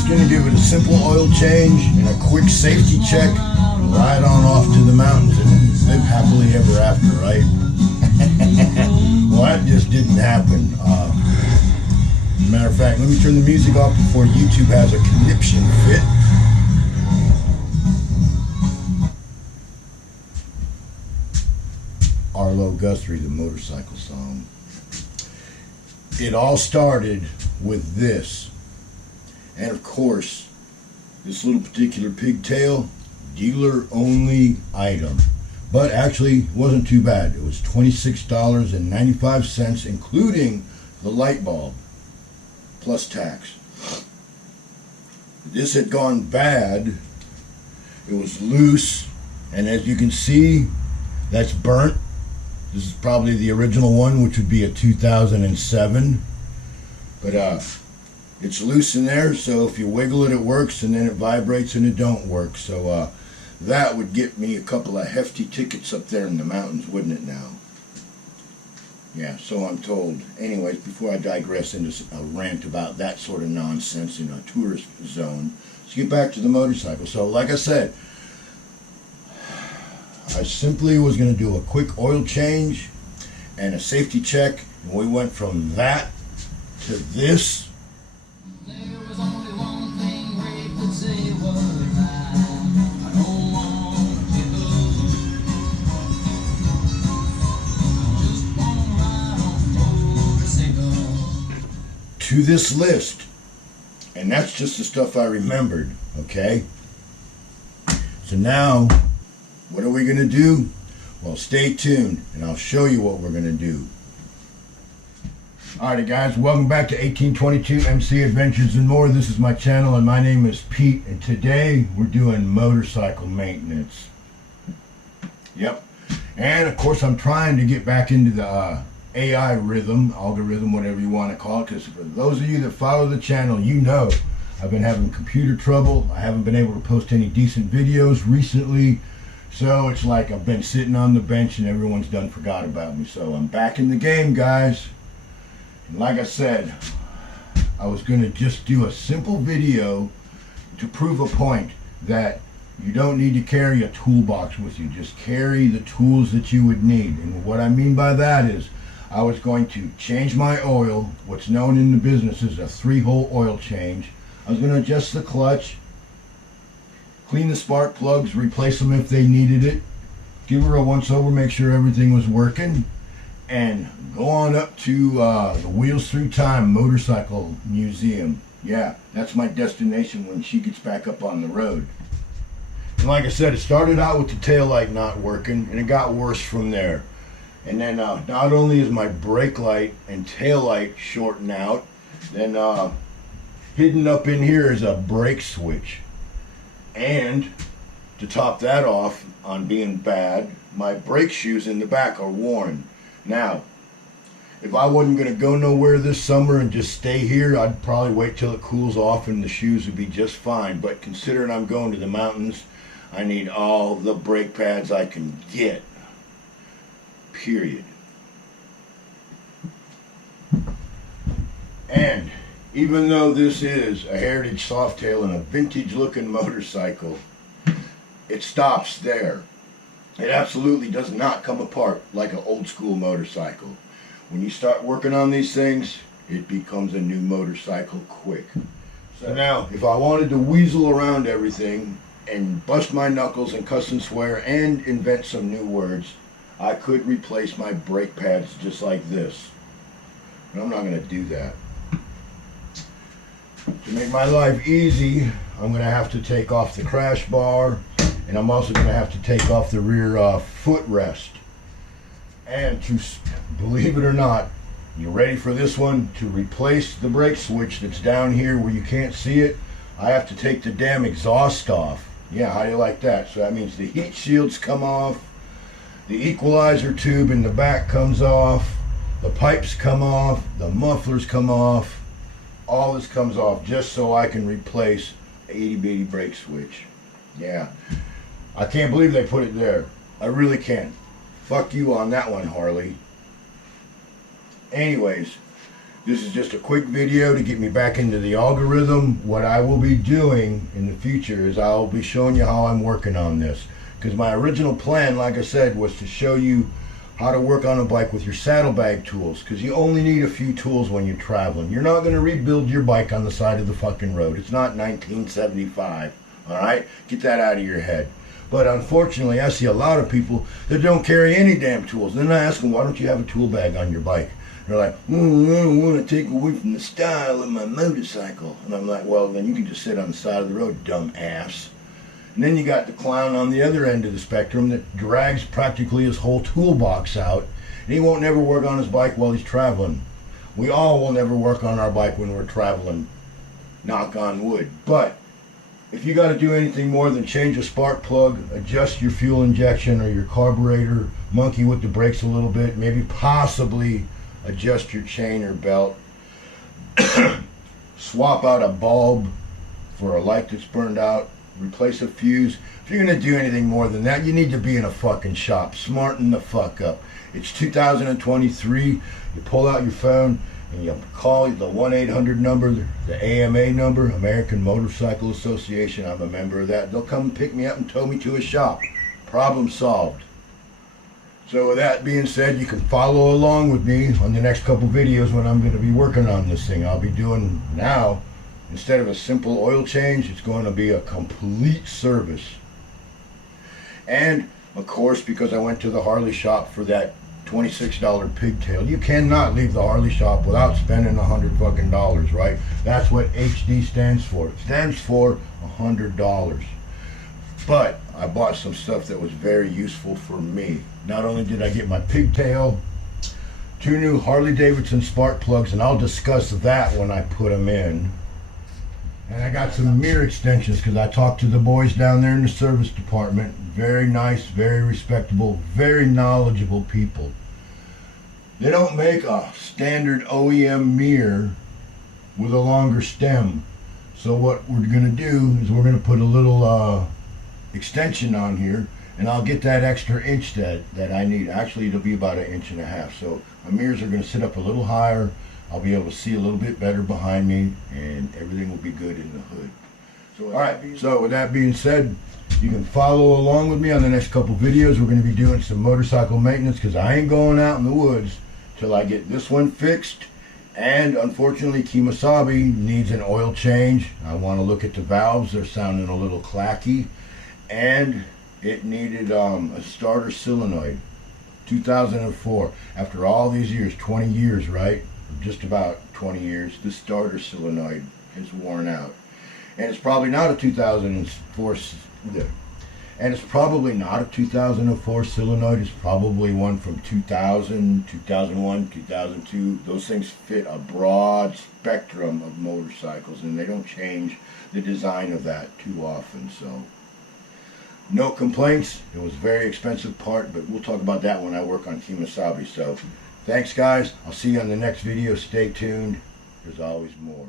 just going to give it a simple oil change and a quick safety check and ride on off to the mountains and live happily ever after, right? Well, that just didn't happen. Matter of fact, let me turn the music off before YouTube has a conniption fit. Arlo Guthrie, the motorcycle song. It all started with this. And of course, this little particular pigtail, dealer only item. But actually, it wasn't too bad. It was $26.95, including the light bulb, plus tax. This had gone bad. It was loose, and as you can see, that's burnt. This is probably the original one, which would be a 2007. But it's loose in there, so if you wiggle it, it works, and then it vibrates and it don't work. So that would get me a couple of hefty tickets up there in the mountains, wouldn't it now? Yeah, so I'm told. Anyways, before I digress into a rant about that sort of nonsense in a tourist zone, let's get back to the motorcycle. So like I said, I simply was going to do a quick oil change and a safety check, and we went from that to this. There was only one thing Ray could say was I don't want to go. I just want to ride on motorcycle. To this list, and that's just the stuff I remembered, okay? So now, what are we going to do? Well, stay tuned, and I'll show you what we're going to do. Alrighty guys, welcome back to 1822 MC Adventures and More. This is my channel, and my name is Pete, and today we're doing motorcycle maintenance. Yep. And of course I'm trying to get back into the AI rhythm, algorithm, whatever you want to call it, because for those of you that follow the channel, you know I've been having computer trouble. I haven't been able to post any decent videos recently. So it's like I've been sitting on the bench and everyone's done forgot about me. So I'm back in the game, guys. And like I said, I was going to just do a simple video to prove a point that you don't need to carry a toolbox with you. Just carry the tools that you would need. And what I mean by that is I was going to change my oil, what's known in the business as a 3-hole oil change. I was going to adjust the clutch, clean the spark plugs, replace them if they needed it, give her a once over, make sure everything was working, and go on up to the Wheels Through Time Motorcycle Museum. Yeah, that's my destination when she gets back up on the road. And like I said, it started out with the taillight not working, and it got worse from there. And then not only is my brake light and taillight shorting out, then hidden up in here is a brake switch. And to top that off on being bad, my brake shoes in the back are worn. Now, if I wasn't going to go nowhere this summer and just stay here, I'd probably wait till it cools off and the shoes would be just fine. But considering I'm going to the mountains, I need all the brake pads I can get. Period. And even though this is a heritage softail and a vintage looking motorcycle, it stops there. It absolutely does not come apart like an old school motorcycle. When you start working on these things, it becomes a new motorcycle quick. So now, if I wanted to weasel around everything and bust my knuckles and cuss and swear and invent some new words, I could replace my brake pads just like this. But I'm not going to do that. To make my life easy, I'm going to have to take off the crash bar, and I'm also going to have to take off the rear footrest. And to, believe it or not, you ready for this one? To replace the brake switch that's down here where you can't see it, I have to take the damn exhaust off. Yeah, how do you like that? So that means the heat shields come off, the equalizer tube in the back comes off, the pipes come off, the mufflers come off, all this comes off just so I can replace the itty bitty brake switch. Yeah, I can't believe they put it there. I really can't. Fuck you on that one, Harley. Anyways, This is just a quick video to get me back into the algorithm. What I will be doing in the future is I'll be showing you how I'm working on this. Because my original plan, like I said, was to show you how to work on a bike with your saddlebag tools. Because you only need a few tools when you're traveling. You're not going to rebuild your bike on the side of the fucking road. It's not 1975. Alright? Get that out of your head. But unfortunately, I see a lot of people that don't carry any damn tools. Then I ask them, why don't you have a tool bag on your bike? They're like, I don't want to take away from the style of my motorcycle. And I'm like, well, then you can just sit on the side of the road, dumb ass. And then you got the clown on the other end of the spectrum that drags practically his whole toolbox out. And he won't never work on his bike while he's traveling. We all will never work on our bike when we're traveling. Knock on wood. But if you got to do anything more than change a spark plug, adjust your fuel injection or your carburetor, monkey with the brakes a little bit, maybe possibly adjust your chain or belt, swap out a bulb for a light that's burned out, replace a fuse. If you're going to do anything more than that, you need to be in a fucking shop. Smarten the fuck up. It's 2023. You pull out your phone and you call the 1-800 number, the AMA number, American Motorcycle Association. I'm a member of that. They'll come pick me up and tow me to a shop. Problem solved. So with that being said, you can follow along with me on the next couple videos when I'm going to be working on this thing. I'll be doing now, instead of a simple oil change, it's going to be a complete service. And of course, because I went to the Harley shop for that $26 pigtail, you cannot leave the Harley shop without spending $100 fucking dollars, right? That's what HD stands for. It stands for $100. But I bought some stuff that was very useful for me. Not only did I get my pigtail, 2 new Harley Davidson spark plugs, and I'll discuss that when I put them in. And I got some mirror extensions because I talked to the boys down there in the service department. Very nice, very respectable, very knowledgeable people. They don't make a standard OEM mirror with a longer stem. So what we're going to do is we're going to put a little extension on here, and I'll get that extra inch that I need. Actually, it'll be about 1.5 inches. So my mirrors are going to sit up a little higher. I'll be able to see a little bit better behind me, and everything will be good in the hood. So alright, so with that being said, you can follow along with me on the next couple videos. We're going to be doing some motorcycle maintenance because I ain't going out in the woods till I get this one fixed. And unfortunately, Kemosabe needs an oil change. I want to look at the valves. They're sounding a little clacky. And it needed a starter solenoid. 2004. After all these years, 20 years, right? Just about 20 years, the starter solenoid has worn out. And it's probably not a 2004, and it's probably not a 2004 solenoid. It's probably one from 2000, 2001, 2002. Those things fit a broad spectrum of motorcycles, and they don't change the design of that too often. So no complaints. It was a very expensive part, but we'll talk about that when I work on Kemosabe. So thanks, guys. I'll see you on the next video. Stay tuned. There's always more.